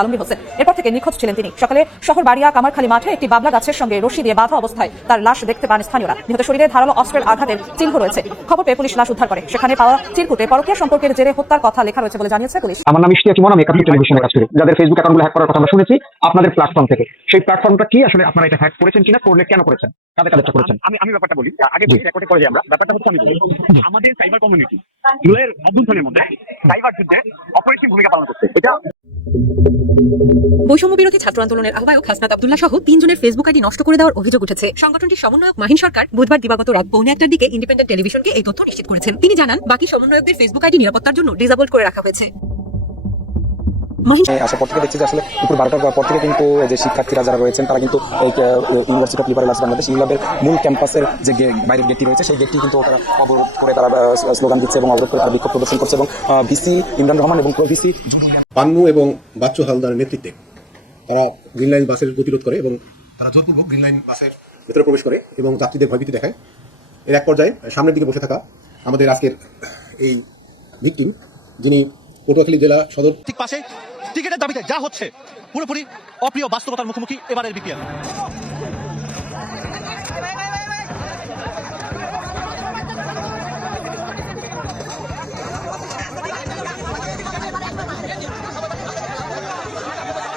আলমগীর হোসেন। এরপর থেকে নিখোঁজ ছিলেন তিনি। সকালে শহর বাড়িয়া কামারখালী মাঠে একটি বাবলা গাছের সঙ্গে রশি দিয়ে বাঁধা অবস্থায় তার লাশ দেখতে পান স্থানীয়রা। নিহত শরীরে ধারালো অস্ত্রের আঘাতের চিহ্ন রয়েছে। খবর পেয়ে পুলিশ লাশ উদ্ধার করে। সেখানে পাওয়া চিরকুটে পরকীয়া সম্পর্কের জেরে হত্যার কথা লেখা রয়েছে বলে জানিয়েছে পুলিশ। আমার নাম ইশতিয়াক ইমন আমি একাত্তর টেলিভিশনে কাজ করি। যাদের ফেসবুক অ্যাকাউন্টগুলো হ্যাক করার কথা আমরা শুনেছি আপনাদের প্ল্যাটফর্ম থেকে। সেই প্ল্যাটফর্মটা কি? আসলে আপনারা এটা হ্যাক করেছেন কিনা? করলে কেন করেছেন? কাদের কাদেরটা করেছেন? আমি আমি ব্যাপারটা বলি। আগে বলি রেকর্ডে করে যাই আমরা ব্যাপারটা হচ্ছে আমি বলি আমাদের সাইবার কমিউনিটি জুয়ের অভ্যন্তরের মধ্যে সাইবার যুদ্ধে অপরিসীম ভূমিকা পালন করছে। এটা বৈষম্য বিরোধী ছাত্র আন্দোলনের আহ্বায়ক হাসনাত আব্দুল্লাহ সহ তিনজনের ফেসবুক আইডি নষ্ট করে দেওয়ার অভিযোগ উঠেছে। সংগঠনটির সমন্বয়ক মাহিন সরকার বুধবার দিবাগত রাত পৌনে একটার দিকে ইন্ডিপেন্ডেন্ট টেলিভিশনকে এই তথ্য নিশ্চিত করেছেন। তিনি জানান, বাকি সমন্বয়কদের ফেসবুক আইডি নিরাপত্তার জন্য ডিসেবল করে রাখা হয়েছে। আসার পর থেকে দেখছি যে আসলে দুপুর বারোটার পর থেকে কিন্তু যে শিক্ষার্থীরা যারা রয়েছেন তারা কিন্তু এই university of liberal arts Bangladesh ইউলাবের মূল ক্যাম্পাসের যে বাইরের গেটটি রয়েছে সেই গেটটি কিন্তু তারা অবরোধ করে তারা স্লোগান দিচ্ছে এবং অবরোধ করে তারা বিক্ষোভ প্রদর্শন করছে এবং ভিসি ইমরান রহমান এবং প্রভিসি পান্নু এবং বাচ্চু হালদারের নেতৃত্বে তারা গ্রিন লাইন বাসের গতিরোধ করে এবং তারা জোরপূর্বক গ্রিন লাইন বাসের ভেতরে প্রবেশ করে এবং যাত্রীদের ভয়ভীতি দেখায়। এর এক পর্যায়ে সামনের দিকে বসে থাকা আমাদের আজকের এই ভিকটিম যিনি পটুয়াখালী জেলা সদর। ঠিক পাশে টিকিটের দাবিতে যা হচ্ছে পুরোপুরি অপ্রিয় বাস্তবতার মুখোমুখি এবারের বিপিএল।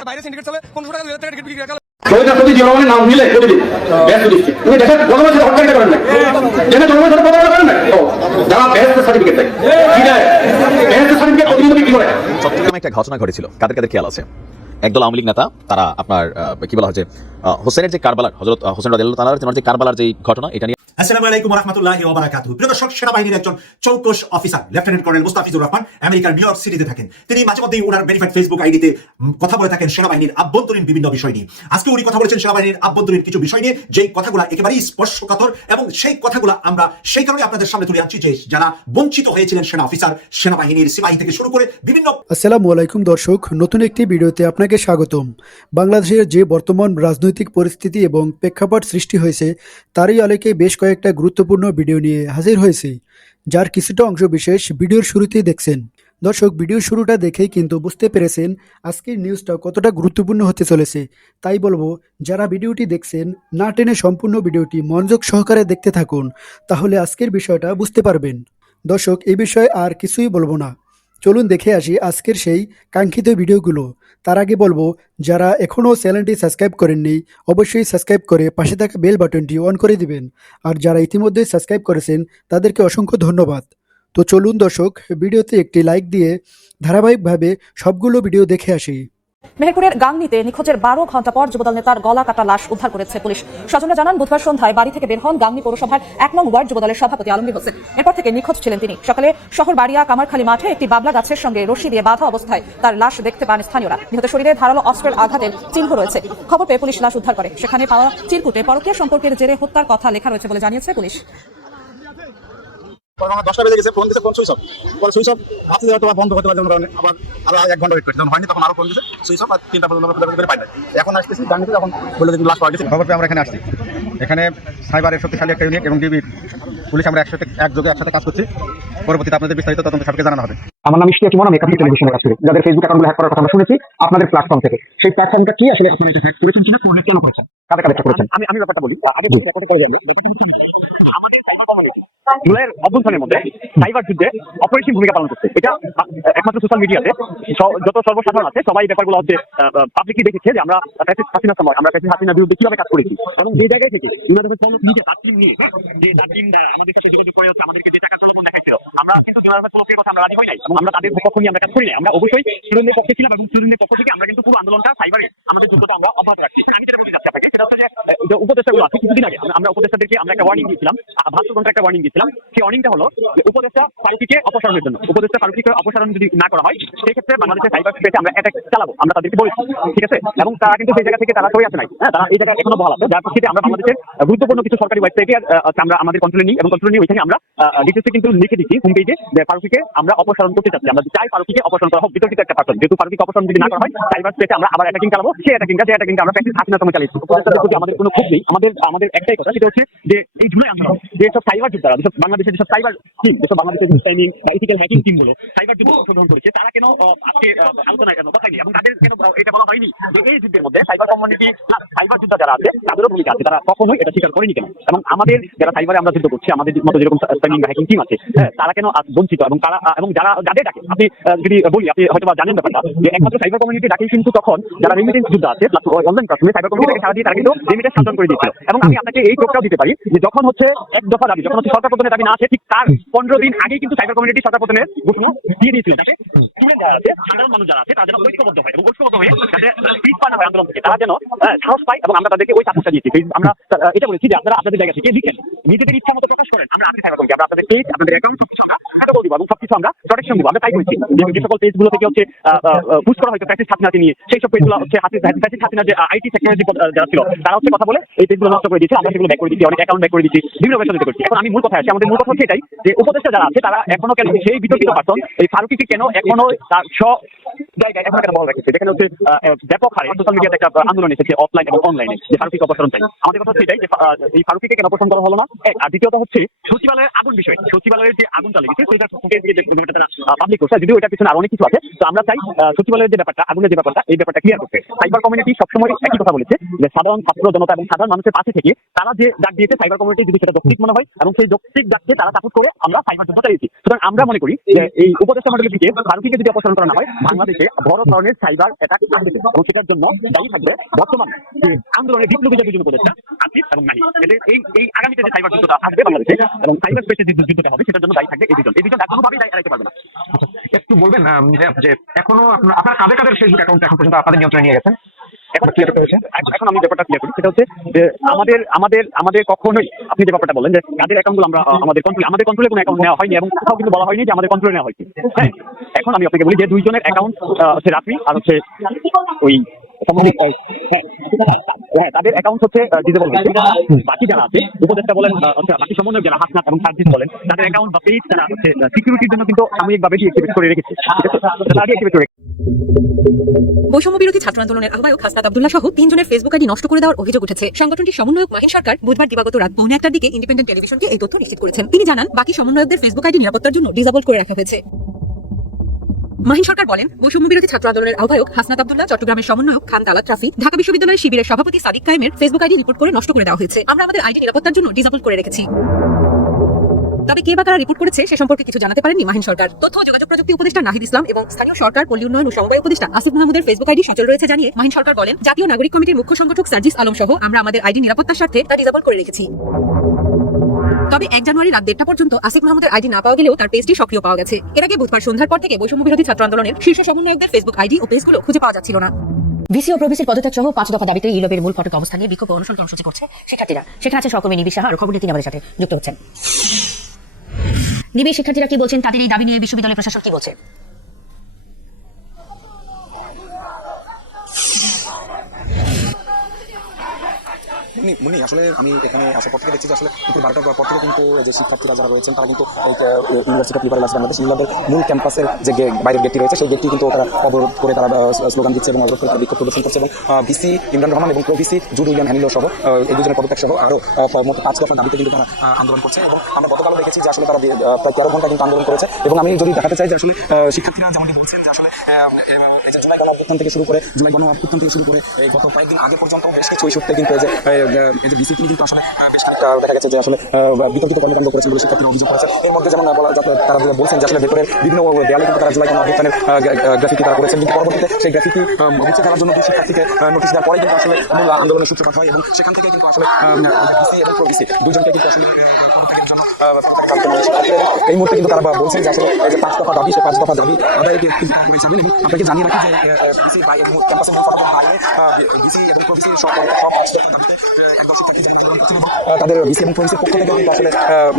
বাইরে সিন্ডিকেট চলে পনেরোশো টাকা টিকিট বিক্রি করা শহীদ রাষ্ট্রপতি জিয়া রহমানের নাম নিলে প্রতিদিন ব্যস্ত তুমি দেশের জনগণের সাথে হটকারিতা করেন না দেশের জনগণের সাথে প্রতারণা করেন না যারা বেহেস্তের সার্টিফিকেট দেয়। ঠিক আছে বেহেস্তের সার্টিফিকেট প্রতিদিন বিক্রি করে চট্টগ্রামে একটা ঘটনা ঘটেছিল। কাদের কাদের খেয়াল আছে? একদল আওয়ামী লীগ নেতা, তারা আপনার কি বলা হচ্ছে হোসেনের যে কারবালার হজরত হোসেন রাজ তার যে কারবালার যে ঘটনা, এটা নিয়ে আসসালামু আলাইকুম রহমতুল্লাহি ওবারাকাতুহু প্রিয় দর্শক, সেনাবাহিনীর একজন চৌকস officer, lieutenant colonel Mustafizur Rahman, আমেরিকার নিউ ইয়র্ক সিটিতে থাকেন। তিনি মাঝে মধ্যেই ওনার ভেরিফাইড ফেসবুক আইডিতে কথা বলে থাকেন সেনাবাহিনীর আভ্যন্তরীণ বিভিন্ন বিষয় নিয়ে। আজকে উনি কথা বলেছেন সেনাবাহিনীর আভ্যন্তরীণ কিছু বিষয় নিয়ে, যেই কথাগুলো একেবারেই স্পর্শকাতর এবং সেই কথাগুলো আমরা সেই কারণে আপনাদের সামনে তুলে আনছি যে যারা বঞ্চিত হয়েছিলেন সেনা অফিসার, সেনাবাহিনীর সিপাহী থেকে শুরু করে বিভিন্ন আসসালামু আলাইকুম দর্শক, নতুন একটি ভিডিওতে আপনাকে স্বাগতম। বাংলাদেশের যে বর্তমান রাজনৈতিক পরিস্থিতি এবং প্রেক্ষাপট সৃষ্টি হয়েছে, তারই আলোকে বেশ কয়েকটা গুরুত্বপূর্ণ ভিডিও নিয়ে হাজির হয়েছি, যার কিছুটা অংশ বিশেষ ভিডিওর শুরুতেই দেখছেন। দর্শক ভিডিও শুরুটা দেখেই কিন্তু বুঝতে পেরেছেন আজকের নিউজটা কতটা গুরুত্বপূর্ণ হতে চলেছে। তাই বলব, যারা ভিডিওটি দেখছেন, না টেনে সম্পূর্ণ ভিডিওটি মনোযোগ সহকারে দেখতে থাকুন, তাহলে আজকের বিষয়টা বুঝতে পারবেন। দর্শক এই বিষয়ে আর কিছুই বলব না। চলুন দেখে আসি আজকের সেই কাঙ্ক্ষিত ভিডিওগুলো তার আগে বলব, যারা এখনও চ্যানেলটি সাবস্ক্রাইব করেননি, অবশ্যই সাবস্ক্রাইব করে পাশে থাকা বেল বাটনটি অন করে দিবেন। আর যারা ইতিমধ্যেই সাবস্ক্রাইব করেছেন, তাদেরকে অসংখ্য ধন্যবাদ। তো চলুন দর্শক, ভিডিওতে একটি লাইক দিয়ে ধারাবাহিকভাবে সবগুলো ভিডিও দেখে আসি। মেহেরপুরের গাংনিতে নিখোঁজের বারো ঘণ্টা পর যুবদল নেতার গলা কাটা লাশ উদ্ধার করেছে পুলিশ। স্বজনরা জানান, বুধবার সন্ধ্যায় বাড়ি থেকে বের হন গাংনি পৌরসভার এক নং ওয়ার্ড যুবদলের সভাপতি আলমগীর হোসেন। এরপর থেকে নিখোঁজ ছিলেন তিনি। সকালে শহর বাড়িয়া কামারখালী মাঠে একটি বাবলা গাছের সঙ্গে রশি দিয়ে বাঁধা অবস্থায় তার লাশ দেখতে পান স্থানীয়রা। নিহত শরীরে ধারালো অস্ত্রের আঘাতের চিহ্ন রয়েছে। খবর পেয়ে পুলিশ লাশ উদ্ধার করে। সেখানে পাওয়া চিরকুটে পরকীয়া সম্পর্কের জেরে হত্যার কথা লেখা রয়েছে বলে জানিয়েছে পুলিশ। পরে আমার দশটা বেজে গেছে ফোন ফোন সুইচ অফ পরে সুইচ অফ বা বন্ধ পারে কারণে আবার আরও এক ঘণ্টা ওয়েট করছি। যখন হয়নি তখন আরও ফোন দিছে সুইচ অফ আর তিনটা পর্যন্ত আমরা পাই না এখন আসতেছি জানিতে বলে যে লাশ পাওয়া গেছে খবর পেয়ে আমরা এখানে আসছি। এখানে সাইবারের শক্তিশালী একটা ইউনিট এবং ডিবির পুলিশ আমরা একসাথে একযোগে একসাথে কাজ করছি। পরবর্তীতে আপনাদের বিস্তারিত তদন্ত সাপেক্ষে জানানো হবে। আমার নাম ইশতিয়াক ইমন আমি একাত্তর টেলিভিশনে কাজ করি। যাদের ফেসবুক অ্যাকাউন্টগুলো হ্যাক করার কথা আমরা শুনেছি আপনাদের প্ল্যাটফর্ম থেকে। সেই প্ল্যাটফর্মটা কি আসলে আপনারা এটা হ্যাক করেছেন কিনা করলে কেন করেছেন? কাদের কাদেরটা করেছেন? আমি আমি ব্যাপারটা বলি। আগে ব্যাপারটা হচ্ছে আমাদের সাইবার কমিউনিটি জুয়ের অভ্যন্তরের মধ্যে সাইবার যুদ্ধে ভূমিকা পালন করছে। এটা একমাত্র সোশ্যাল মিডিয়াতে যত সর্বসাধারণ আছে সবাই ব্যাপারগুলো হচ্ছে দেখেছে যে আমরা হাসিনার সময় আমরা হাসিনার বিরুদ্ধে কীভাবে কাজ করেছি? যে জায়গায় থেকে ইউনাইটেড নিজে নিয়ে হ্যাঁ, যে আমাদেরকে যে টাকা আমরা কিন্তু কথা আমরা রাজি হই নাই আমরা তাদের পক্ষ নিয়ে আমরা কাজ করি নাই। আমরা অবশ্যই পক্ষে ছিলাম এবং পক্ষ থেকে আমরা কিন্তু পুরো আন্দোলনটা সাইবারে আমাদের যুদ্ধটা আমরা অব্যাহত রাখছি। আমি যেটা বলতে চাচ্ছি আপনাকে সেটা হচ্ছে যে উপদেষ্টাগুলো আছে কিছুদিন আগে আমরা- উপদেষ্টাদেরকে আমরা একটা ওয়ার্নিং দিয়েছিলাম ঘণ্টা একটা ওয়ার্নিং দিয়েছিলাম সেই অর্নিংটা হলো উপদেষ্টা ফারুকিকে অপসারণের জন্য। উপদেষ্টা ফারুকিকে অপসারণ যদি না করা হয়, সেক্ষেত্রে বাংলাদেশের সাইবার স্পেসে আমরা অ্যাটাক চালাবো, আমরা তাদেরকে বলেছি, ঠিক আছে? এবং তারা কিন্তু সেই জায়গা থেকে তারা সরে আসে নাই। হ্যাঁ তারা এই জায়গায় এখনও বহাল আছে। যার প্রেক্ষিতে আমরা বাংলাদেশের গুরুত্বপূর্ণ কিছু সরকারি ওয়েবসাইটে আমরা, আমাদের কন্ট্রোলে নিই এবং কন্ট্রোলে নিয়ে ওইখানে আমরা ডিটেলসে কিন্তু লিখে দিচ্ছি হোম পেজে যে ফারুকিকে আমরা অপসারণ করতে চাচ্ছি। আমরা চাই ফারুকিকে অপসারণ করা হোক, বিতর্কিত একটা পার্সন যেহেতু ফারুকিকে অপসারণ যদি না করা হয় সাইবার স্পেসে আমরা আবার অ্যাটাকিং চালাবো। যে আমরা প্র্যাকটিস সময় চালিয়েছি আমাদের কোনো ক্ষোভ নেই। আমাদের আমাদের একটাই কথা, সেটা হচ্ছে যে এই জুলাই আন্দোলন যেসব সাইবার যেসব বাংলাদেশের যেসব সাইবার টিম যেসব বাংলাদেশের বা হ্যাকিং টিমগুলো সাইবার যুদ্ধে অংশগ্রহণ করেছে, তারা কেন আজকে আলোচনায় কেন কথায়নি এবং তাদের কেন এটা বলা হয়নি যে এই যুদ্ধের মধ্যে সাইবার কমিউনিটি সাইবার যোদ্ধা যারা আছে, তাদেরও ভূমিকা আছে। তারা কখনোই এটা স্বীকার করেনি কেন? এবং আমাদের যারা সাইবারে আমরা যুদ্ধ করছি, আমাদের মতো যেরকম টিম আছে? হ্যাঁ, তারা কেন বঞ্চিত এবং তারা এবং যারা যাদের ডাকে আপনি যদি বলি আপনি হয়তো জানেন ব্যাপারটা যে একমাত্র সাইবার কমিউনিটি ডাকে কিন্তু তখন যারা রেমিটেন্স আছে অনলাইন সাইবার সারা দিয়ে তারা কিন্তু রেমিটেন্স সাধন করে দিচ্ছিল এবং আমি আপনাকে এই টোকটাও দিতে পারি যে যখন হচ্ছে এক দফা দাবি যখন হচ্ছে সরকার পতনের দাবি না আছে ঠিক তার পনেরো দিন আগেই কিন্তু সাইবার কমিউনিটি সরকার পতনের ঘোষণা দিয়ে দিয়েছিল তাকে আন্দোলন তারা যেন এবং আমরা তাদেরকে ওই সাপোর্টটা দিয়েছি। আমরা এটা বলেছি যে আপনারা আপনাদের জায়গা থেকে লিখেন। নিজেদের ইচ্ছা মতো প্রকাশ করেন। আমরা আজকে সাইবার কমিটি আমরা আপনাদের পেজ আপনাদের অ্যাকাউন্ট সবকিছু আমরা সবকিছু আমরা আমরা তাই করেছি। যে সকল পেজগুলো থেকে হচ্ছে পুশ করা হয়তো নিয়ে, সেই সব পেজগুলো হচ্ছে হাসিনা যে আইটি টেকনোলজি যারা ছিল, তারা হচ্ছে কথা বলে, এই পেজগুলো নষ্ট করে দিয়েছে, আমরা সেগুলো ব্যাক করে দিচ্ছি অনেক অ্যাকাউন্ট ব্যাক করে দিচ্ছি বিভিন্ন দিতে করছি। এখন আমি মূল কথা আছে আমাদের মূল কথা হচ্ছে এটাই যে, উপদেষ্টা যারা আছে, তারা এখনও কেন সেই বিতর্কিত পার্সন এই ফারুকিকে কেন এখনও তার জায়গায় এখন কেন বহাল রেখেছে যেখানে হচ্ছে ব্যাপক হারে সোশ্যাল মিডিয়াতে একটা আন্দোলন এসেছে অফলাইন এবং অনলাইনে যে ফারুকিকে অপসারণ চাই। আমাদের কথা হচ্ছে যে এই ফারুকিকে কেন অপসারণ করা হলো না? এক, আর দ্বিতীয়ত হচ্ছে সচিবালয়ের আগুন বিষয় সচিবালয়ের যে আগুনটা লেগেছে সেটা থেকে যে ঘটনাটা তারা পাবলিক করছে যদিও এটার পিছনে আরও অনেক কিছু আছে তো আমরা চাই সচিবালয়ের যে ব্যাপারটা আগুনের যে ব্যাপারটা এই ব্যাপারটা ক্লিয়ার করতে। সাইবার কমিউনিটি সবসময় একই কথা বলেছে যে সাধারণ ছাত্র জনতা এবং সাধারণ মানুষের পাশে থেকে তারা যে ডাক দিয়েছে সাইবার কমিউনিটি যদি সেটা যৌক্তিক মনে হয় এবং সেই যৌক্তিক ডাককে তারা সাপোর্ট করে আমরা সাইবার যুদ্ধ চালিয়েছি। সুতরাং আমরা মনে করি যে এই উপদেষ্টা মন্ডলী থেকে ফারুকিকে যদি অপসারণ করা হয় বাংলাদেশে বড় ধরনের সাইবার অ্যাটাক সেটার জন্য দায়ী থাকবে বর্তমান যে আন্দোলনের বিপ্লবী যে দুজন উপদেষ্টা, আসিফ এবং নাহি এই এই আগামীতে যে সাইবার যুদ্ধটা আসবে বাংলাদেশে এবং সাইবার স্পেসে যে যুদ্ধটা হবে, সেটার জন্য দায়ী থাকবে এই দুজন। এই দুজন কোনোভাবেই দায়ী পারবে না। একটু বলবেন যে- এখনও আপনার কাদের কাদের ফেসবুক অ্যাকাউন্ট এখন পর্যন্ত আপনাদের নিয়ন্ত্রণে নিয়ে গেছেন? এখন ক্লিয়ার হয়েছে এখন আমি ব্যাপারটা ক্লিয়ার করি। সেটা হচ্ছে যে আমাদের আমাদের আমাদের কখনোই আপনি যে ব্যাপারটা বলেন যে কাদের অ্যাকাউন্টগুলো আমরা আমাদের কন্ট্রোল আমাদের কন্ট্রোলে কোনো অ্যাকাউন্ট নেওয়া হয়নি এবং কোথাও কিন্তু বলা হয়নি যে আমাদের কন্ট্রোলে নেওয়া হয়েছে। হ্যাঁ এখন আমি আপনাকে বলি যে দুইজনের অ্যাকাউন্ট হচ্ছে রাফি আর হচ্ছে ওই হ্যাঁ হ্যাঁ তাদের অ্যাকাউন্ট হচ্ছে ডিজেবল হয়েছে বাকি যারা আছে। উপদেষ্টা বলেন বাকি সমন্বয় যারা হাসনাত এবং সার্জিস বলেন তাদের অ্যাকাউন্ট বা পেজ তারা হচ্ছে সিকিউরিটির জন্য কিন্তু সাময়িকভাবে ডিঅ্যাক্টিভেট করে রেখেছে। ঠিক আছে? তারা ডিঅ্যাক্টিভেট করে বৈষম্য বিরোধী ছাত্র আন্দোলনের আহ্বায়ক হাসনাত আব্দুল্লাহ সহ তিনজনের ফেসবুক আইডি নষ্ট করে দেওয়ার অভিযোগ উঠেছে। সংগঠনটির সমন্বয়ক মাহিন সরকার বুধবার দিবাগত রাত পৌনে একটার দিকে ইন্ডিপেন্ডেন্ট টেলিভিশনকে এই তথ্য নিশ্চিত করেছেন। তিনি জানান বাকি সমন্বয়কদের ফেসবুক আইডি নিরাপত্তার জন্য ডিসেবল করে রাখা হয়েছে। মাহিন সরকার বলেন, বৈষম্য বিরোধী ছাত্র আন্দোলনের আহ্বায়ক হাসনাত আব্দুল্লাহ, চট্টগ্রামের সমন্বয়ক খান তালা রাফি, ঢাকা বিশ্ববিদ্যালয়ের শিবিরের সভাপতি সাদিক কায়েমের ফেসবুক আইডি রিপোর্ট করে নষ্ট করে দেওয়া হয়েছে। আমরা আমাদের আইডি নিরাপত্তার জন্য ডিসেবল করে রেখেছি। তবে কে বা রিপোর্ট করেছে সে সম্পর্কে কিছু জানাতে পারেননি মাহিন সরকার। তথ্য যোগাযোগ প্রযুক্তি উপদেষ্টা নাহিদ ইসলাম এবং স্থানীয় সরকার, পল্লী উন্নয়ন ও সমবায় উপদেষ্টা আসিফ মাহমুদের ফেসবুক আইডি সচল রয়েছে জানিয়ে মাহিন সরকার বলেন, জাতীয় নাগরিক কমিটির মুখ্য সংগঠক সার্জিস আলম সহ আমরা আমাদের আইডি নিরাপত্তার স্বার্থে তা ডিসেবল করে রেখেছি। তবে এক জানুয়ারি রাত দেড়টা পর্যন্ত আসিফ মাহমুদের আইডি না পাওয়া গেলেও তার পেজটি সক্রিয় পাওয়া গেছে। এর আগে বুধবার সন্ধ্যার পর থেকে বৈষম্য বিরোধী ছাত্র আন্দোলনের শীর্ষ সমন্বয়কদের ফেসবুক আইডি ও পেজগুলো খুঁজে পাওয়া যাচ্ছিল না। ভিসি ও প্রভিসির পদত্যাগ সহ পাঁচ দফা দাবিতে ইউরোপের মূল ফটক অবস্থান নিয়ে বিক্ষোভ অনুসরণ কর্মসূচি করছে শিক্ষার্থীরা। সেখানে আছে সহকর্মী নিবি সাহা আর খবর নীতি তিনি আমাদের সাথে যুক্ত হচ্ছেন। নিবি শিক্ষার্থীরা কি বলছেন? তাদের এই দাবি নিয়ে বিশ্ববিদ্যালয় প্রশাসন কি বলছে? মুনি আসলে আমি এখানে আসার পর থেকে দেখছি যে আসলে দুপুর বারোটার পর থেকে কিন্তু যে শিক্ষার্থীরা যারা রয়েছেন, তারা কিন্তু ইউনিভার্সিটি অফ লিবারেল বাংলাদেশ ইংল্যান্ডের মূল ক্যাম্পাসের যে বাইরের গেটটি রয়েছে, সেই গেটটি কিন্তু তারা অবরোধ করে তারা স্লোগান দিচ্ছে এবং অবরোধ করে তারা বিক্ষোভ প্রদর্শন করছে এবং ভিসি ইমরান রহমান এবং প্রভিসি জুড উইলিয়াম হ্যানিলো সহ এই দুজনের পদত্যাগ সহ আরও মোট পাঁচ দফা দাবিতে কিন্তু তারা আন্দোলন করছে এবং আমরা গতকালও দেখেছি যে আসলে তারা প্রায় তেরো ঘণ্টা কিন্তু আন্দোলন করেছে এবং আমি যদি দেখাতে চাই যে আসলে শিক্ষার্থীরা যেমনটি বলছেন যে আসলে জুলাই গণ থেকে শুরু করে, জুলাই গণ থেকে শুরু করে গত কয়েকদিন আগে পর্যন্ত বেশ কিছু ইস্যুতে কিন্তু যে কিন্তু আসলে বেশ দেখা গেছে যে আসলে বিতর্কিত কর্মকাণ্ড করেছেন বলে শিক্ষার্থীরা অভিযোগ করেছে এর মধ্যে যেমন বলা তারা বলছেন যে আসলে ভেতরের বিভিন্ন দেয়ালে কিন্তু তারা জুলাই গণ অভ্যুত্থানের গ্রাফিতি তারা করেছেন কিন্তু পরবর্তীতে সেই গ্রাফিতি মুছে ফেলার জন্য শিক্ষার্থীকে নোটিশ দেওয়ার পরে কিন্তু আসলে মূল আন্দোলনের সূত্রপাত হয় এবং সেখান থেকে কিন্তু আসলে দুজনকে কিন্তু আসলে। এই মুহূর্তে কিন্তু তারা বলছেন যে আসলে পাঁচ দফা দাবি, সে পাঁচ দফা দাবি আদায় কিন্তু করেছে এবং আপনাকে জানিয়ে রাখি যে বিসি ক্যাম্পাসের মূল ফটকের বাইরে বিসি এবং প্রভিসি সব পাঁচ দফা দাবিতে একদল শিক্ষার্থী যেমন আন্দোলন করছেন আহ, তাদের বিসি এবং প্রভিসির পক্ষ থেকে কিন্তু আসলে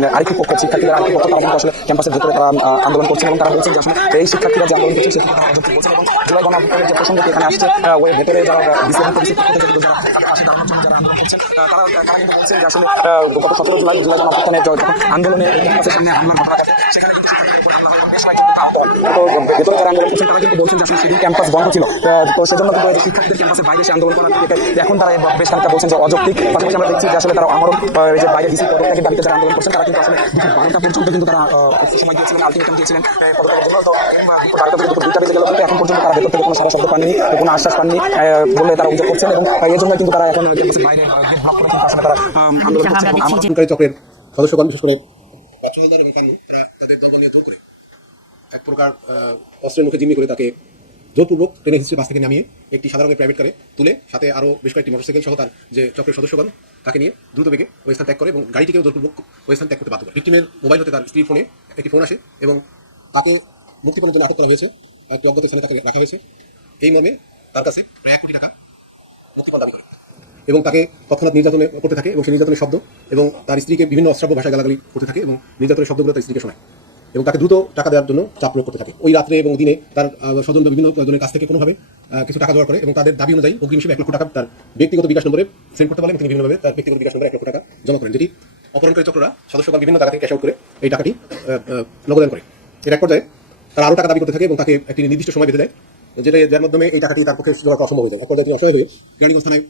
আরেকটি পক্ষ শিক্ষার্থীদের আরেকটি পক্ষ তারা আসলে ক্যাম্পাসের ভেতরে তারা আন্দোলন করছেন এবং তারা বলছেন যে আসলে এই শিক্ষার্থীরা যে আন্দোলন করছেন সেটা তারা বলছেন এবং জুলাই গণঅভ্যুত্থানের যে প্রসঙ্গটি এখানে আসছে ওই ভেতরে যারা বিসি তারা কিন্তু বলছেন যে আসলে গত সতেরো জুলাই জুলাই আন্দোলনে সেখানে বেশ কয়েকজন কিন্তু আহত। তো ভেতরে যারা আন্দোলন করছেন তারা কিন্তু বলছেন যে আসলে সেদিন ক্যাম্পাস বন্ধ ছিল। তো সেজন্য কিন্তু শিক্ষার্থীদের ক্যাম্পাসের বাইরে এসে আন্দোলন করার এখন তারা বেশ খানিকটা বলছেন যে অযৌক্তিক। পাশাপাশি আমরা দেখছি যে আসলে তারা আমারও এই যে বাইরে ডিসি পদত্যাগের দাবিতে যারা আন্দোলন করছেন তারা কিন্তু আসলে বারোটা পর্যন্ত কিন্তু তারা সময় দিয়েছিলেন আলটিমেটাম দিয়েছিলেন পদত্যাগের জন্য। তো এই, আহ, দুপুর বারোটা থেকে দুপুর বেজে গেল। এখন পর্যন্ত তারা ভেতর থেকে কোনো সারা শব্দ পাননি কোনো আশ্বাস পাননি বলে তারা অভিযোগ করছেন এবং এর জন্য কিন্তু তারা এখন ক্যাম্পাসের বাইরে ব্লক করে আসলে তারা আন্দোলন করছেন। চক্রের সদস্যগণ বিশেষ করে তারা তাদের দলবল নিয়ে করে। এক প্রকার অস্ত্রের মুখে জিম্মি করে তাকে জোরপূর্বক ট্রেনের হিস্ট্রি বাস থেকে নামিয়ে একটি সাদা রঙের প্রাইভেট কারে তুলে সাথে আরও বেশ কয়েকটি মোটরসাইকেল সহ তার যে চক্রের সদস্যগণ, তাকে নিয়ে দ্রুত বেগে ওই স্থান ত্যাগ করে এবং গাড়িটিকেও জোরপূর্বক ওই স্থান ত্যাগ করতে বাধ্য করে। ভিক্টিমের মোবাইল হতে তার স্ত্রীর ফোনে একটি ফোন আসে এবং তাকে মুক্তিপণের জন্য আটক করা হয়েছে। একটি অজ্ঞাত স্থানে তাকে রাখা হয়েছে। এই মর্মে তার কাছে প্রায় এক কোটি টাকা মুক্তিপণ দাবি করে এবং তাকে তৎক্ষণাৎ নির্যাতন করতে থাকে এবং সেই নির্যাতনের শব্দ এবং তার স্ত্রীকে বিভিন্ন অশ্রাব্য ভাষায় গালাগালি করতে থাকে এবং নির্যাতনের শব্দগুলো তার স্ত্রীকে শোনায়। এবং তাকে দ্রুত টাকা দেওয়ার জন্য চাপ প্রয়োগ করতে থাকে। ওই রাত্রে এবং দিনে তার স্বজন বিভিন্ন জনের কাছ থেকে কোনোভাবে কিছু টাকা দেওয়ার করে এবং তাদের দাবি অনুযায়ী অগ্রিম হিসেবে এক লক্ষ টাকা তার ব্যক্তিগত বিকাশ নম্বরে সেন্ড করতে পারেন তিনি বিভিন্নভাবে তার ব্যক্তিগত বিকাশ নম্বরে এক লক্ষ টাকা জমা করেন যেটি অপহরণকারী চক্ররা সদস্যগণ বিভিন্ন জায়গা থেকে ক্যাশ আউট করে এই টাকাটি নগদান করে। এর এক পর্যায়ে তারা আরও টাকা দাবি করতে থাকে এবং তাকে একটি নির্দিষ্ট সময় বেঁধে দেয় যেটা যার মাধ্যমে এই টাকাটি তার পক্ষে জোগাড় করা অসম্ভব হয়ে যায়। এক পর্যায়ে তিনি অসহায় হয়ে কেরানীগঞ্জ থানায়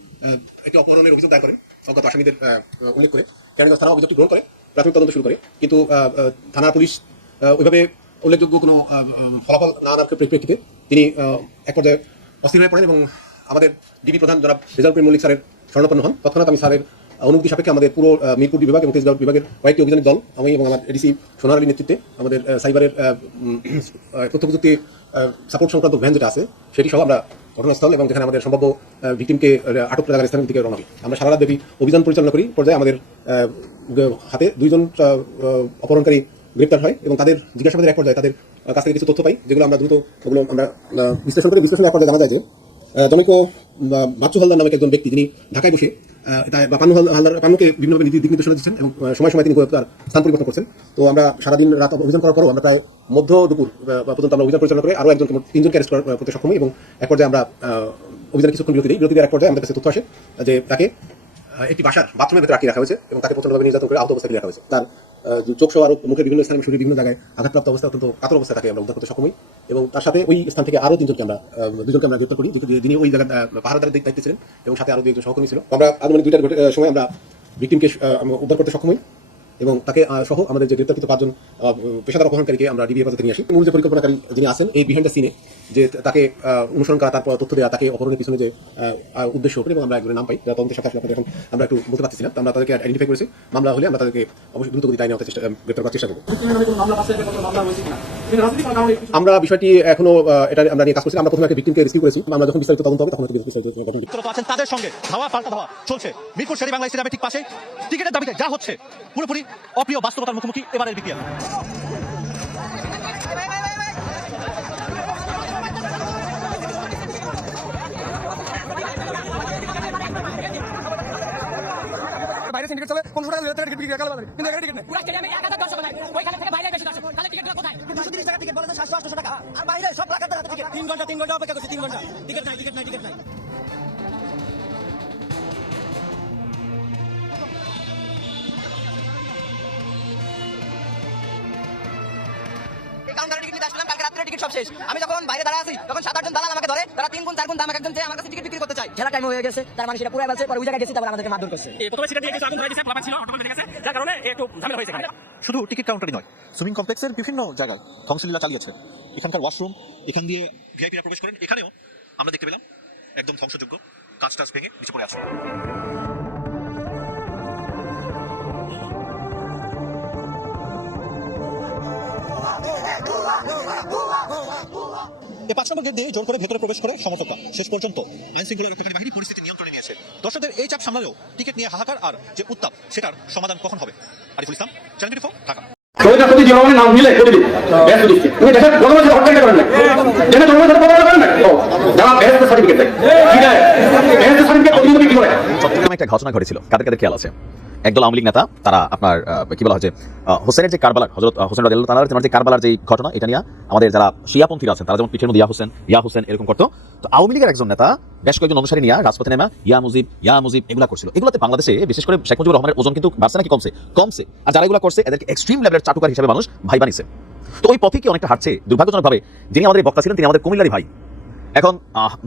একটি অপহরণের অভিযোগ দায়ের করেন অজ্ঞাত আসামিদের উল্লেখ করে কেরানীগঞ্জ থানা অভিযোগটি গ্রহণ করে প্রাথমিক তদন্ত শুরু করে। কিন্তু আহ, পুলিশ ওইভাবে উল্লেখযোগ্য কোনো ফলাফল না আনার পরিপ্রেক্ষিতে তিনি এক পর্যায়ে অস্থির হয়ে পড়েন এবং আমাদের ডিবি প্রধান জনাব রেজাল্ট মল্লিক স্যারের শরণাপন্ন হন। তৎক্ষণাৎ আমি স্যারের অনুমতি সাপেক্ষে আমাদের পুরো মিরপুর বিভাগ এবং তেজগাঁও বিভাগের কয়েকটি অভিযানের দল, আমি এবং আমার এডিসি সোনার আলীর নেতৃত্বে আমাদের সাইবারের তথ্য প্রযুক্তি সাপোর্ট সংক্রান্ত ভ্যান যেটা আছে, সেটি সহ আমরা ঘটনাস্থল এবং যেখানে আমাদের সম্ভাব্য ভিকটিমকে আটক রাখার স্থানের দিকে রওনা আমরা সারা রাত অভিযান পরিচালনা করি, পর্যায়ে আমাদের হাতে দুইজন অপহরণকারী গ্রেপ্তার হয় এবং তাদের জিজ্ঞাসাবাদের এক পর্যায়ে তাদের কাছ থেকে কিছু তথ্য পাই যেগুলো আমরা দ্রুত ওগুলো আমরা বিশ্লেষণ করে বিশ্লেষণের এক পর্যায়ে জানা যায় যে জনৈক বাচ্চু হালদার নামে একজন ব্যক্তি যিনি ঢাকায় বসে বা পান্নু হালদার পান্নুকে বিভিন্নভাবে নীতি দিক নির্দেশনা দিচ্ছেন এবং সময় সময় তিনি তার স্থান পরিবর্তন করছেন। তো আমরা সারাদিন রাত অভিযান করার পরও আমরা প্রায় মধ্য দুপুর পর্যন্ত আমরা অভিযান পরিচালনা করে আরও একজন তিনজনকে অ্যারেস্ট করতে সক্ষম এবং এক পর্যায়ে আমরা আহ, কিছুক্ষণ বিরতি দিই। বিরতি দেওয়ার এক পর্যায়ে আমাদের কাছে তথ্য আসে যে তাকে একটি বাসার বাথরুমের ভেতরে আটকে রাখা হয়েছে এবং তাকে প্রচন্ডভাবে নির্যাতন করে আহত অবস্থায় রাখা হয়েছে। তার চোখ সহ আরও মুখের বিভিন্ন স্থানে শরীর বিভিন্ন জায়গায় আঘাতপ্রাপ্ত অবস্থা অত্যন্ত কাতর অবস্থায় থাকে আমরা উদ্ধার করতে সক্ষমই এবং তার সাথে ওই স্থান থেকে আরও তিনজনকে আমরা দুজনকে আমরা গ্রেপ্তার করি যিনি- ওই জায়গায় আহ, পাহারাদারের দায়িত্বে ছিলেন এবং সাথে আরও দুজন সহকর্মী ছিল। আমরা আনুমানিক দুইটার সময় আমরা ভিক্টিমকে উদ্ধার করতে সক্ষমই এবং তাকে সহ আমাদের যে গ্রেপ্তারকৃত পাঁচজন পেশাদার অপহরণকারীকে আমরা ডিবি হেফাজতে নিয়ে আসি। মূল যে পরিকল্পনাকারী যিনি আছেন, এই বিহাইন্ড দ্য সিনে যে তাকে অনুসরণ করা, তারপর তথ্য দেওয়া তাকে অপহরণের পিছনে যে উদ্দেশ্য এবং আমরা একজনের নাম পাই, যারা তদন্তের সাথে আসলে এখন আমরা একটু বলতে পারতেছি না আমরা তাদেরকে আইডেন্টিফাই করেছি। মামলা হলে আমরা তাদেরকে অবশ্যই দ্রুত গতিতে আইনে আওতায় চেষ্টা গ্রেপ্তার করার চেষ্টা করব। আমরা বিষয়টি এখনও এটা আমরা নিয়ে কাজ করছি আমরা প্রথমে একটা ভিক্টিমকে রিসিভ করেছি। আমরা যখন বিস্তারিত তদন্ত হবে, তখন হয়তো বিস্তারিত যুক্তরত আছেন তাদের সঙ্গে। ধাওয়া, পাল্টা ধাওয়া চলছে। মিরপুর শেরি বাংলা স্টেডিয়ামের ঠিক পাশে। টিকিটের দাবিতে যা হচ্ছে, পুরোপুরি অপ্রিয় বাস্তবতার মুখোমুখি এবারের বিপিএল। বাইরে সিন্ডিকেট চলে পনেরো টাকা টিকিট বিক্রি বাজারে। কিন্তু এখানে টিকিট নেই। পুরো স্টেডিয়ামে এক হাজার দর্শক নাই ওইখানে থেকে বাইরে বেশি দর্শক। তাহলে টিকিটগুলো কোথায়? দুশো তিরিশ টাকা টিকিট বলে সাতশো আটশো টাকা। আর বাইরে সব টিকিট। তিন ঘণ্টা তিন ঘণ্টা অপেক্ষা করছি তিন ঘণ্টা। টিকিট নাই টিকিট নাই টিকিট নাই। সব শেষ। আমি যখন বাইরে দাঁড়া আছি তখন সাত আটজন দালাল আমাকে ধরে তারা তিন গুণ চার গুণ দাম একজন চেয়ে আমার কাছে টিকিট বিক্রি করতে চায়। খেলা টাইম হয়ে গেছে তার মানে সেটা পুরো বলছে পরে ওই জায়গায় গেছি তারপর আমাদেরকে মারধর করছে। শুধু টিকিট কাউন্টারই নয় সুইমিং কমপ্লেক্সের বিভিন্ন জায়গায় ধ্বংসলীলা চালিয়েছে। এখানকার ওয়াশরুম এখান দিয়ে ভিআইপিরা প্রবেশ করেন এখানেও আমরা দেখতে পেলাম একদম ধ্বংসযোগ্য কাঁচ টাচ ভেঙে নিচে পড়ে আছে। এই পাঁচ নম্বর গেট দিয়ে জোর করে ভেতরে প্রবেশ করে সমর্থকরা। শেষ পর্যন্ত আইন শৃঙ্খলা রক্ষাকারী বাহিনী পরিস্থিতি নিয়ন্ত্রণে নিয়েছে। দর্শকদের এই চাপ সামলালেও টিকিট নিয়ে হাহাকার আর যে উত্তাপ সেটার সমাধান কখন হবে? আরিফুল ইসলাম চ্যানেল ঢাকা। সবাই যদি জনগণের নাম মিলে করে দিন ব্যাস দিচ্ছে। তুমি দেশের জনগণের সাথে হট্টাইটা করেন না দেশের জনগণের সাথে কথা করেন না যারা ব্যাস সার্টিফিকেট দেয় ঠিক আছে ব্যাস সার্টিফিকেট প্রতিনিধি কি করে একটা ঘটনা ঘটেছিল। কাদের কাদের খেয়াল আছে? একদল আওয়ামী লীগ নেতা, তারা আপনার কি বলা হয়েছে হোসেনের যে কারবালার হজরত হোসেন রাদিয়াল্লাহু তাআলার তেনার যে কারবালার যে ঘটনা, এটা নিয়ে আমাদের যারা শিয়াপন্থীরা আছেন, তারা যেমন পিঠের মধ্যে ইয়া হোসেন ইয়া হোসেন এরকম করতো। তো আওয়ামী লীগের একজন নেতা, বেশ কয়েকজন অনুসারী নিয়ে রাজপথে নেমা ইয়া মুজিব ইয়া মুজিব এগুলা করছিল। এগুলোতে বাংলাদেশে, বিশেষ করে শেখ মুজিবুর রহমানের ওজন কিন্তু বাড়ছে নাকি কমছে? কমছে। আর যারা এগুলো করছে, এদেরকে এক্সট্রিম লেভেলের চাটুকার হিসেবে মানুষ ভাই বানিয়েছে। তো ওই পথে কি অনেকটা হাঁটছে? দুর্ভাগ্যজনকভাবে যিনি আমাদের বক্তা ছিলেন, তিনি আমাদের কুমিল্লারি ভাই। এখন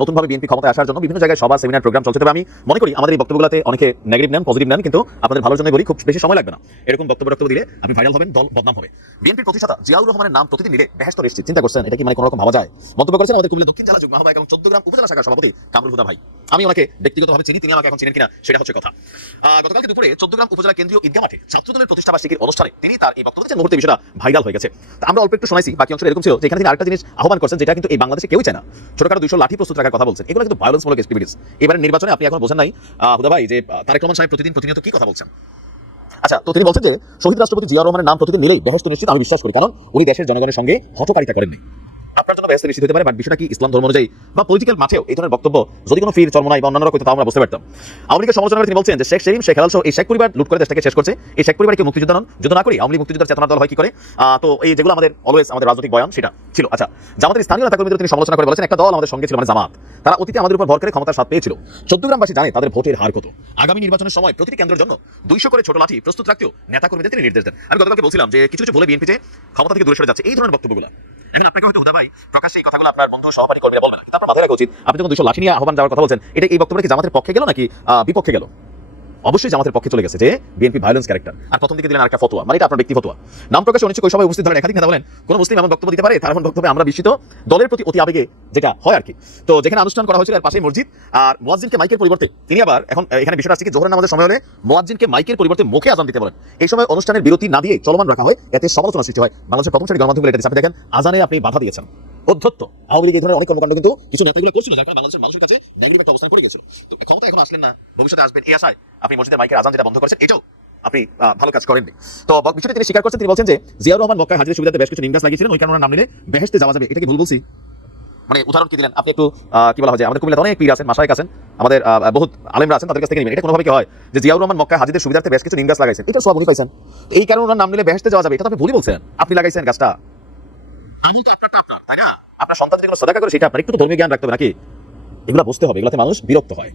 নতুনভাবে বিএনপি ক্ষমতায় আসার জন্য বিভিন্ন জায়গায় সভা সেমিনার প্রোগ্রাম চলছে। তবে আমি মনে করি আমাদের এই বক্তব্যগুলোতে অনেকে নেগেটিভ নেন পজিটিভ নেন, কিন্তু আপনাদের ভালোর জন্য বলি, খুব বেশি সময় লাগবে না। এরকম বক্তব্য বক্তব্য দিলে আপনি ভাইরাল হবেন, দল বদনাম হবে। বিএনপির প্রতিষ্ঠাতা জিয়াউর রহমানের নাম প্রতিদিন নিলে বেহেস্ত নিশ্চিত চিন্তা করছেন, এটা কি মানে কোনো রকম ভাবা যায়? মন্তব্য করেছেন আমাদের কুমিল্লা দক্ষিণ জেলা যুগ্ম আহ্বায়ক এবং চোদ্দ গ্রাম উপজেলা শাখার সভাপতি কামরুল হুদা ভাই। আমি ওনাকে ব্যক্তিগতভাবে চিনি, তিনি আমাকে এখন চিনেন কিনা, সেটা হচ্ছে কথা। গতকালকে দুপুরে চোদ্দ গ্রাম উপজেলা কেন্দ্রীয় ঈদগাহ মাঠে ছাত্রদলের প্রতিষ্ঠা বার্ষিকীর অনুষ্ঠানে তিনি তার এই বক্তব্য মুহূর্তে বিষয়টা ভাইরাল হয়ে গেছে। আমরা অল্প একটু শোনাইছি, বাকি অংশ এরকম ছিল, যেখানে তিনি আরেকটা জিনিস আহ্বান করছেন, যেটা কিন্তু এই বাংলাদেশে কেউই চায় না। ছোটখাটো দুইশো লাঠি প্রস্তুত রাখার কথা বলছেন। এগুলো কিন্তু ভায়োলেন্সমূলক অ্যাক্টিভিটিস এবারে নির্বাচনে আপনি এখন বোঝেন নাই। হুদা ভাই, যে তারেক রহমান সাহেব প্রতিদিন প্রতিনিয়ত কি কথা বলছেন? আচ্ছা তো তিনি বলছেন যে, শহীদ রাষ্ট্রপতি জিয়া রহমানের নাম প্রতিদিন নিলেই বেহস্ত নিশ্চিত, আমি বিশ্বাস করি। কারণ উনি দেশের জনগণের সঙ্গে হটকারিতা করেননি। জন্য ব্যস্ত নিশ্চিত হতে পারে বাট বিষয়টা কি ইসলাম ধর্ম অনুযায়ী বা পলিটিক্যাল মাঠেও এই ধরনের বক্তব্য যদি কোনো ফির চর্মনাই বা অন্যান্য তাও আমরা বুঝতে পারতাম। আওয়ামী সমালোচনা তিনি বলছেন যে শেখ সেলিম, শেখ হেলাল সহ এই শেখ পরিবার লুট করে দেশটাকে শেষ করছে। এই শেখ পরিবারকে মুক্তিযুদ্ধ নন যুদ্ধ না করি আওয়ামী মুক্তিযুদ্ধের চেতনা দল হয় কি করে? তো এই যেগুলো আমাদের অলওয়েজ আমাদের রাজনৈতিক বয়ান সেটা ছিল। আচ্ছা জামাতের স্থানীয় নেতা কর্মীদের তিনি সমালোচনা করে বলেছেন, একটা দল আমাদের সঙ্গে ছিল মানে জামাত। তারা অতীতে আমাদের উপর ভর করে ক্ষমতার স্বাদ পেয়েছিল। চোদ্দ গ্রামবাসী জানে তাদের ভোটের হার কত। আগামী নির্বাচনের সময় প্রতিটি কেন্দ্রের জন্য দুইশো করে ছোট লাঠি প্রস্তুত রাখতেও নেতা কর্মীদের তিনি নির্দেশ দেন। আমি গতকালকে বলছিলাম যে কিছু কিছু বলে বিএনপি যে ক্ষমতা থেকে দূরে সরে যাচ্ছে, এই ধরনের বক্তব্যগুলো। এখন আপনাকে হয়তো হুদাভাই প্রকাশ্যে এই কথাগুলো আপনার বন্ধু সহপাঠী কর্মীরা বলবে না। কিন্তু আপনার মাথায় রাখা উচিত, আপনি যখন দুশো লাঠি নিয়ে আহ্বান যাওয়ার কথা বলছেন, এটা এই বক্তব্যটা কি জামাতের পক্ষে গেল নাকি বিপক্ষে গেল? অবশ্যই জামাতের পক্ষে চলে গেছে যে বিএনপি ভায়োলেন্স ক্যারেক্টার আর প্রথম দিকে দিলেন আরেকটা ফতোয়া মানে এটা আপনার ব্যক্তি ফতোয়া। নাম প্রকাশে অনিচ্ছুক ওই সবাই উপস্থিত। ধরেন একাধিক নেতা বলেন, কোন মুসলিম এমন বক্তব্য দিতে পারে? তার এমন বক্তব্যে আমরা বিস্মিত। দলের প্রতি অতি আবেগে যেটা হয় আর কি তো যেখানে অনুষ্ঠান করা হয়েছিল এর পাশেই মসজিদ। আর মোয়াজ্জিনকে মাইকের পরিবর্তে তিনি আবার এখন এখানে বিষয়টা আসছে কি, জোহরের নামাজের সময় হলে মোয়াজ্জিনকে মাইকের পরিবর্তে মুখে আজান দিতে বলেন। এই সময় অনুষ্ঠানের বিরতি না দিয়ে চলমান রাখা হয়, এতে সমালোচনা সৃষ্টি হয়। বাংলাদেশের প্রথম শ্রেণি গণমাধ্যমগুলো এটা দেখেন, আজানে আপনি বাধা দিয়েছেন। অধ্যত্ত। আওয়ামী লীগ এই ধরনের অনেক কর্মকাণ্ড কিন্তু কিছু নেতাগুলো করছিল যার কারণে বাংলাদেশের মানুষের কাছে নেগেটিভ একটা অবস্থান পড়ে গেছিল তো ক্ষমতা এখন আসলেন না, ভবিষ্যতে আসবেন এই আশায় আপনি মসজিদের মাইকের আজান যেটা বন্ধ করেছেন, এটাও আপনি ভালো কাজ করেননি। তো বিষয়টা তিনি স্বীকার করছেন, তিনি বলছেন যে জিয়াউর রহমান মক্কায় হাজিরের সুবিধাতে বেশ কিছু গাছ লাগিয়েছিলেন, ওই কারণে নাম নিলে বেহেস্তে যাওয়া যাবে। এটা কি ভুল বলছি? মানে উদাহরণ কি দিলেন? আপনি একটু কি বলা হয় যে আমাদের কুমিল্লাতে অনেক পীর আছেন মাসায়ক আছেন, আমাদের বহুত আলেমরা আছেন তাদের কাছ থেকে এটা কোনোভাবে কি হয় যে জিয়াউর রহমান মক্কায় হাজিদের সুবিধার্থে বেশ কিছু গাছ লাগাইছেন? এটা সব উনি পাইছেন। এই কারণে ওনার নাম নিলে বেহেস্তে যাওয়া যাবে, এটা তো আপনি ভুলই বলছেন। আপনি লাগাইছেন গাছটা আমল তো আপনারটা আপনার তাই না? আপনার সন্তান যেগুলো সদাকা করে সেটা আপনার একটু তো ধর্মীয় জ্ঞান রাখতে হবে নাকি? এগুলো বুঝতে হবে এগুলোতে মানুষ বিরক্ত হয়।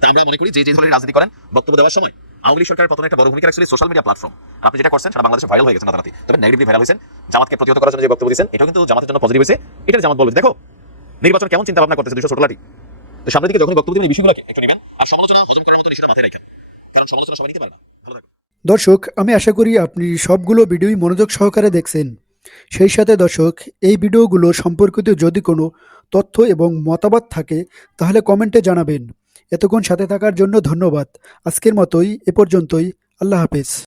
তা আমরা মনে করি যে যে ধরনের রাজনীতি করেন বক্তব্য দেওয়ার সময় আওয়ামী লীগ সরকারের পতনে একটা বড় ভূমিকা রাখছিল সোশ্যাল মিডিয়া প্ল্যাটফর্ম আপনি যেটা করছেন সেটা বাংলাদেশে ভাইরাল হয়ে গেছে রাতারাতি তবে নেগেটিভলি ভাইরাল হয়েছেন জামাতকে প্রতিহত করার জন্য যে বক্তব্য দিয়েছেন এটাও কিন্তু জামাতের জন্য পজিটিভ হয়েছে। এটা জামাত বলবে দেখো নির্বাচন কেমন চিন্তা ভাবনা করতেছে দুশো ছোট লাঠি তো সামনের দিকে যখন বক্তব্য দিবেন বিষয়গুলোকে একটু নেবেন আর সমালোচনা হজম করার মতো বিষয়টা মাথায় রাখেন। কারণ সমালোচনা সবাই নিতে পারে না। ভালো থাকবেন দর্শক আমি আশা করি আপনি সবগুলো ভিডিওই মনোযোগ সহকারে দেখছেন। সেই সাথে দর্শক, এই ভিডিওগুলো সম্পর্কিত যদি কোনো তথ্য এবং মতামত থাকে, তাহলে কমেন্টে জানাবেন। এতক্ষণ সাথে থাকার জন্য ধন্যবাদ। আজকের মতোই, এ পর্যন্তই। আল্লাহ হাফেজ।